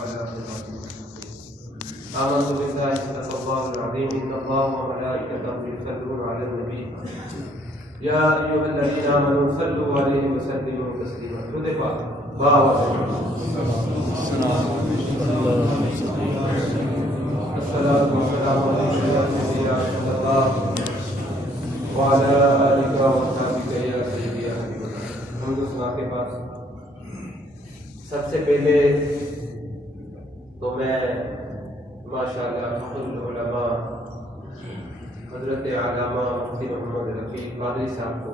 وعلى صراط مستقيم. آمنت بالله صدق الله العظيم إن الله وملائكته يصلون على النبي يا أيها الذين آمنوا صلوا عليه وسلموا تسليما. الصلاة والسلام عليك يا سيدي يا رسول الله وعلى آلك وصحبك يا سيدي يا حبيب اللہ. حمد و ثنا کے بعد سب سے پہلے تو میں ماشاءاللہ العلماء حضرت علامہ مفتی محمد رفیع قادری صاحب کو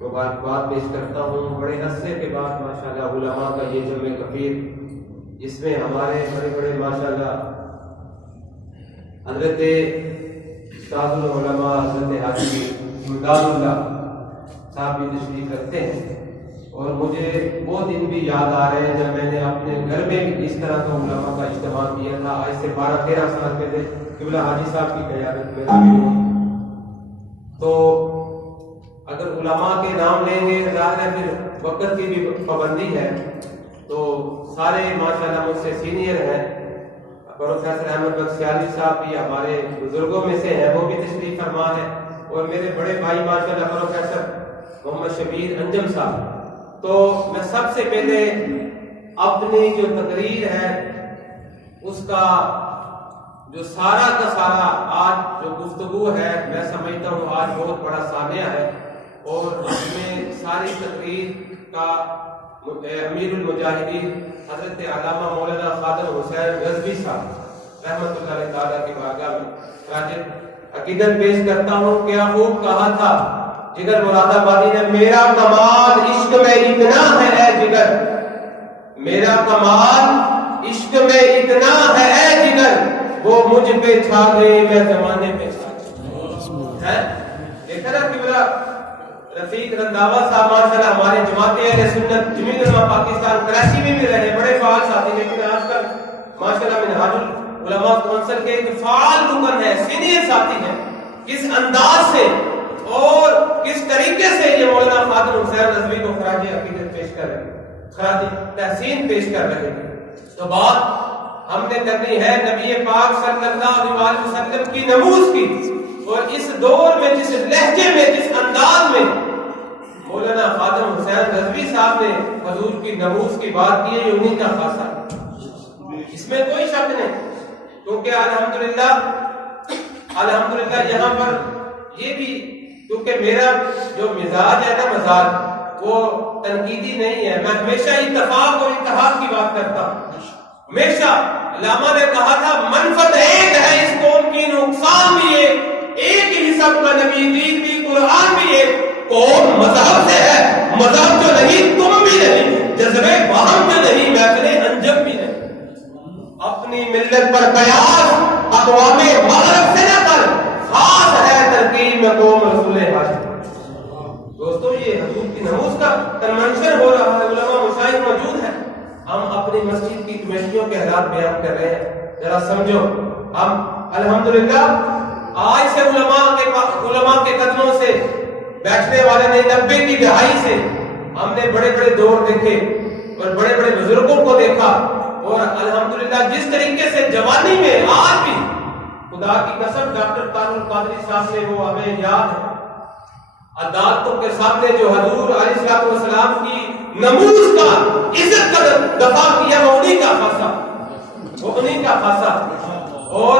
مبارکباد پیش کرتا ہوں. بڑے عرصے کے بعد ماشاءاللہ علماء کا یہ جمع کثیر، جس میں ہمارے بڑے بڑے ماشاءاللہ حضرت استاد العلماء حضرت حاجی امداد اللہ صاحب بھی تشریف رکھتے ہیں. اور مجھے وہ دن بھی یاد آ رہے ہیں جب میں نے اپنے گھر میں بھی اس طرح کا علماء کا اجتماع کیا تھا. آج سے 12-13 سال پہلے قبلہ حاجی صاحب کی قیادت میں بھی ہوئی. تو اگر علماء کے نام لیں گے ظاہر ہے پھر وقت کی بھی پابندی ہے. تو سارے ماشاءاللہ مجھ سے سینئر ہیں. پروفیسر احمد بخشیاری صاحب بھی ہمارے بزرگوں میں سے ہیں، وہ بھی تشریف فرما ہے. اور میرے بڑے بھائی ماشاءاللہ پروفیسر محمد شبیر انجم صاحب. تو میں سب سے پہلے اپنی جو تقریر ہے اس کا جو سارا کا سارا آج جو گفتگو ہے میں سمجھتا ہوں آج بہت بڑا سانحہ ہے. اور اس میں ساری تقریر کا امیر المجاہدین حضرت علامہ مولانا خادم حسین رضوی صاحب رحمۃ اللہ تعالیٰ کی بارگاہ میں راجع عقیدت پیش کرتا ہوں. کیا خوب کہا تھا جگر مراد آبادی نے، میرا کمال عشق میں اتنا ہے اے جگر، میرا کمال عشق میں اتنا ہے اے جگر، وہ مجھ پہ چھا گئی میں زمانے پہ چھا گئی. دیکھا نا قبلہ رفیق رنداوا صاحب ماشاءاللہ ہمارے جماعت اہل سنت جمیعت علماء پاکستان کراچی میں بھی رہے، بڑے فعال ساتھی، لیکن آج کل ماشاءاللہ منہاج العلماء کونسل کے ایک فعال رکن ہے، سینئر ساتھی ہیں. کس انداز سے اور کس طریقے سے یہ مولانا خادم حسین رضوی کو خراج عقیدت پیش کر رہے ہیں، خراج تحسین پیش کر رہے ہیں. تو بات ہم نے کرنی ہے نبی پاک صلی اللہ علیہ وسلم کی نموز کی. اور اس دور میں جس لہجے میں جس انداز میں مولانا خادم حسین رضوی صاحب نے حضور کی نموز کی بات کی ہے، یہ انہیں کا خاصہ ہے، اس میں کوئی شک نہیں. کیونکہ الحمدللہ یہاں پر یہ بھی کیونکہ میرا جو مزاج ہے نا مزاج وہ تنقیدی نہیں ہے. میں ہمیشہ اتفاق اور اتحاد کی بات کرتا ہوں. ہمیشہ علامہ نے کہا تھا منفعت ایک ہے اس قوم کی، نقصان بھی ایک ہی سب کا، نبی دین بھی قرآن بھی ایک. قوم مذہب سے ہے، مذہب جو نہیں تم بھی نہیں، جذبے باہم جو نہیں محفلیں انجم بھی نہیں. اپنی ملت پر قیاس اقوام مغرب سے نہ کر، خاص ہے ترکیب میں قوم رسول ہاشم. دوستو یہ حضور کی نموز کا کنونشن ہو رہا ہے، علماء مشاہد موجود ہیں. ہم اپنی مسجد کی کمیٹیوں کے حالات بیان کر رہے ہیں، ذرا سمجھو. ہم الحمدللہ آج سے علماء کے قدموں سے بیٹھنے والے نے 90 کی دہائی سے ہم نے بڑے بڑے دور دیکھے اور بڑے بڑے بزرگوں کو دیکھا. اور الحمدللہ جس طریقے سے جوانی میں آج بھی خدا کی قسم ڈاکٹر طاہر القادری صاحب سے وہ ہمیں یاد ہے، عدالتوں کے سامنے جو حضور علیہ السلام کی نموز کا عزت کا دفاع کیا، وہ انہیں کا خاصہ. اور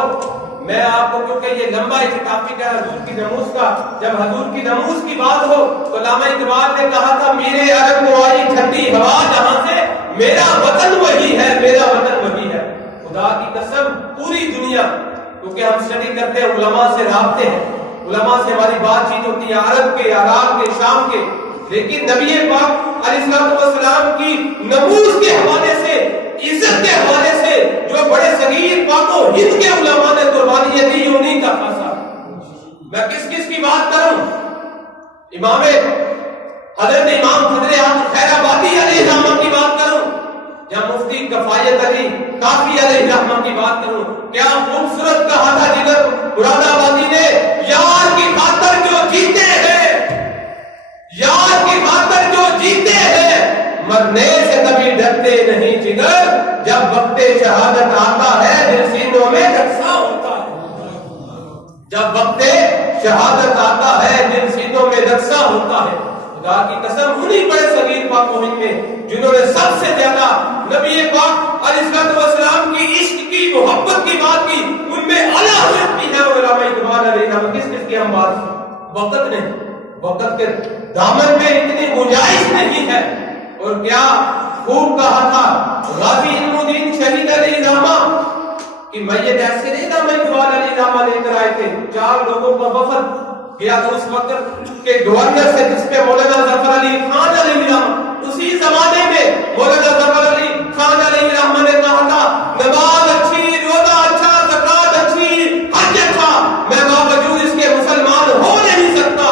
میں آپ کو کیونکہ یہ لمبا ٹاپک ہے حضور کی نموز کا، جب حضور کی نموز کی بات ہو تو علامہ اقبال نے کہا تھا میرے عرب کو آئی ٹھنڈی ہوا جہاں سے، میرا وطن وہی ہے، میرا وطن وہی ہے. خدا کی قسم پوری دنیا، کیونکہ ہم اسٹڈی کرتے ہیں علماء سے رابطے ہیں، علماء سے ہماری بات چیت ہوتی ہے عرب کے، عراق کے، شام کے، لیکن نبی پاک علیہ السلام کی نموز کے حوالے سے، عزت کے حوالے سے جو بڑے صغیر پاک و ہند کے علماء نے قربانیاں دی، انہیں کا خاصہ. میں کس کی بات کروں؟ امام حضرت امام خضر خیر آبادی علیہ الرحمہ کی بات کروں یا مفتی کفایت علی کافی علیہ الرحمہ کی بات کروں؟ کیا خوبصورت کہا تھا جگر مراد آبادی نے، یار کی خاطر جو جیتے ہیں، یار کی خاطر جو جیتے ہیں، مرنے سے کبھی ڈرتے نہیں جگر، جب وقت شہادت آتا ہے دل سینوں میں یکساں ہوتا ہے. جب وقت شہادت آتا ہے دل سینوں میں یکساں ہوتا ہے. خدا کی قسم انہی بڑے صغیر پاک مومن میں جنہوں نے سب سے زیادہ نبی پاک علیہ السلام کی عشق کی محبت کی بات کی ان میں اعلیٰ حضرت کی ہے. علماء اقبال علیہ السلام کس کی ہم بات وقت نہیں, وقت کے دامن میں اتنی گنجائش نہیں ہے. اور کیا خوب کہا تھا غازی علم الدین شہید علی راما کہ میت ایسے نہیں علامہ اقبال علی راما لے کر آئے تھے. 4 لوگوں کا وفد گیا تو اس وقت کے گورنر سے جس پہ مولانا ظفر علی خان علیہ السلام اسی زمانے میں مولانا ظفر علی خان علیہ السلام نے کہا تھا نماز اچھی, روزہ اچھا, زکات اچھی, حج اچھا, میں باوجود اس کے مسلمان ہو نہیں سکتا.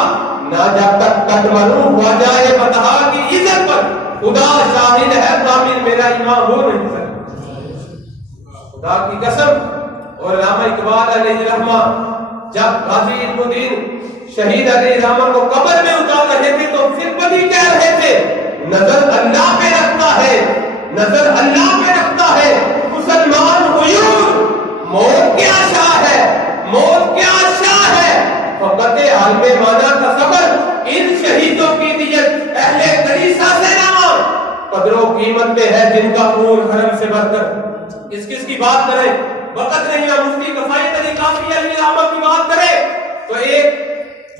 نہ جب تک کٹ معلوم ہو جائے بتا کی عزت پر خدا شاہد ہے کامل میرا ایمان ہو نہیں سکتا. خدا کی قسم. اور علامہ اقبال علیہ الرحمہ جب غازی علم الدین شہید علی راما کو قبر میں اتار رہے تھے تو پھر کبھی کہہ رہے تھے نظر اللہ پہ رکھتا ہے, نظر اللہ پہ رکھتا ہے مسلمان غیور. موت کیا شاہ ہے, موت کیا شاہ ہے. فقط عالم مانا کا صبر ان شہیدوں کی دیت اہل کلیسا سے نہ قدر و قیمت پہ ہے جن کا خون حرم سے بڑھ کر. کس کی بات کریں, وقت نہیں ہے. مفتی کفایت علی کافی علی راما کی بات کرے تو ایک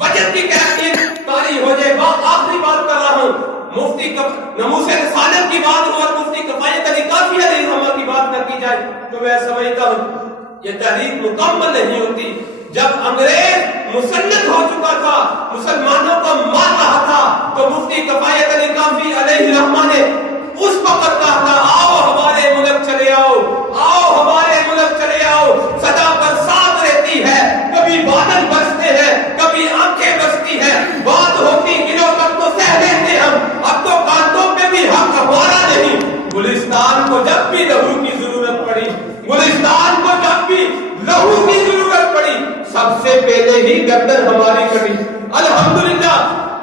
وجد کی کیفیت تاری ہو جائے. آخری بات کر رہا ہوں, مفتی ناموس رسالت کی بات ہو اور مفتی کفایت علی کافی علی راما کی بات نہ کی جائے تو میں سمجھتا ہوں یہ تحریک مکمل نہیں ہوتی. جب انگریز مسلط ہو چکا تھا, مسلمانوں کو مار رہا تھا, تو مفتی کفایت علی کافی علیہ الرحمہ نے اس وقت کہا تھا آؤ ہمارے ملک چلے آؤ, آؤ ہمارے ملک چلے آؤ. صدا برسات رہتی ہے, کبھی بادل برستے ہیں, کبھی آنکھیں برستی ہیں, بات ہوتی گنوں تک تو سہ لیتے ہم, اب تو کانٹوں پہ بھی حق ہمارا نہیں. گلستان کو جب بھی لہو کی ضرورت پڑی, گلستان کو جب بھی لہو کی ضرورت پڑی, سب سے پہلے ہی گردن ہماری کٹی. الحمدللہ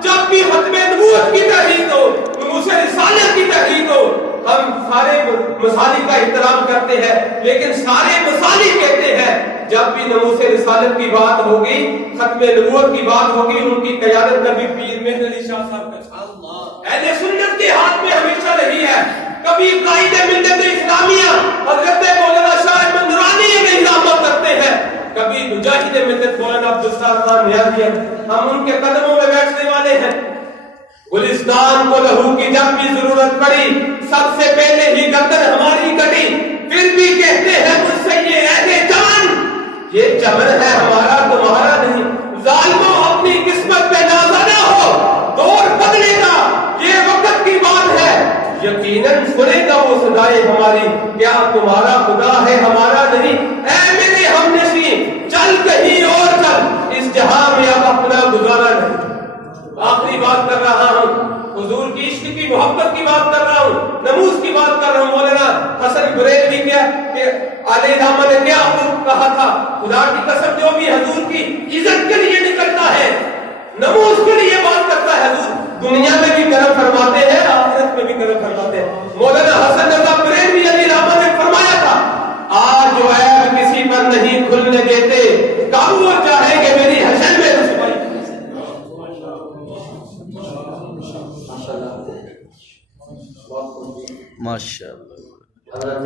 جب بھی ختم نبوت کی تحریک ہو, ناموس رسالت کی تحریک ہو, ہم سارے مسالی کا احترام کرتے ہیں لیکن سارے مسالی کہتے ہیں جب بھی ناموس رسالت کی بات ہوگی, ختم نبوت کی بات ہوگی, ان کی قیادت کبھی پیر مہر علی شاہ صاحب کا اہل سنت کے ہاتھ میں ہمیشہ رہی ہے. کبھی قائد ملت اسلامیہ حضرت مولانا شاہ احمد نورانی کی امامت کرتے ہیں, کبھی مجاہد ملت مولانا عبدالستار خان نیازی, ہم ان کے قدموں میں بیٹھنے والے ہیں. گلستان کو لہو کی جب بھی ضرورت پڑی سب سے پہلے ہی گردن ہماری کٹی. پھر بھی کہتے ہیں مجھ سے یہ اہل چمن, یہ چمن ہے ہمارا تمہارا نہیں. ظالموں اپنی قسمت پہ نازا نہ ہو, دور بدلے گا, یہ وقت کی بات ہے. یقیناً سنے گا وہ صدائے ہماری, کیا تمہارا خدا ہے ہمارا نہیں. اے میرے ہم نشین چل کہیں اور چل, اس جہاں میں اب اپنا گزارا نہیں. آخری بات کر رہا ہوں, حضور کی عشق کی محبت کی بات کر رہا ہوں, ناموس کی بات کر رہا ہوں. مولانا حسن بریلوی کیا کہ علیہ السلام نے کیا کہا تھا, خدا کی قسم جو بھی حضور کی عزت کے لیے نکلتا ہے, ناموس کے لیے بات کرتا ہے, حضور دنیا میں بھی کرم فرماتے ہیں, آخرت میں بھی کرم فرماتے ہیں. مولانا حسن رضا بریلوی علیہ السلام نے فرمایا تھا آج جو عیب کسی پر نہیں کھلنے دیتے, کب وہ چاہیں گے میری حشر میں رسوائی. ماشاء اللہ.